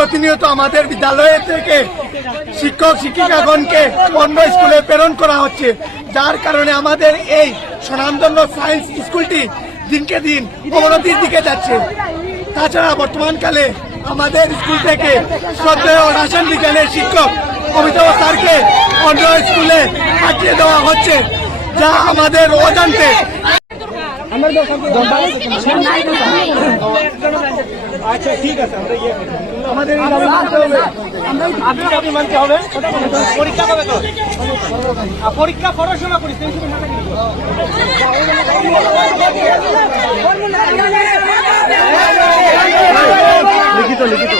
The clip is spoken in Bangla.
প্রতিনিয়ত আমাদের বিদ্যালয় থেকে শিক্ষক শিক্ষিকাগণকে অন্য স্কুলে প্রেরণ করা হচ্ছে, যার কারণে আমাদের এই স্বনামধন্য সায়েন্স স্কুলটি দিনকে দিন অবনতির দিকে যাচ্ছে। তাছাড়া বর্তমানকালে আমাদের স্কুল থেকে শ্রদ্ধেয় রাসায়ন বিজ্ঞানের শিক্ষক অমিতাভ স্যারকে অন্য স্কুলে পাঠিয়ে দেওয়া হচ্ছে, যা আমাদের অজান্তে। আচ্ছা ঠিক আছে, আমাদের আপনি মানতে হবে। পরীক্ষা কবে তো? পরীক্ষা পড়াশোনা করিস লিখিত লিখিত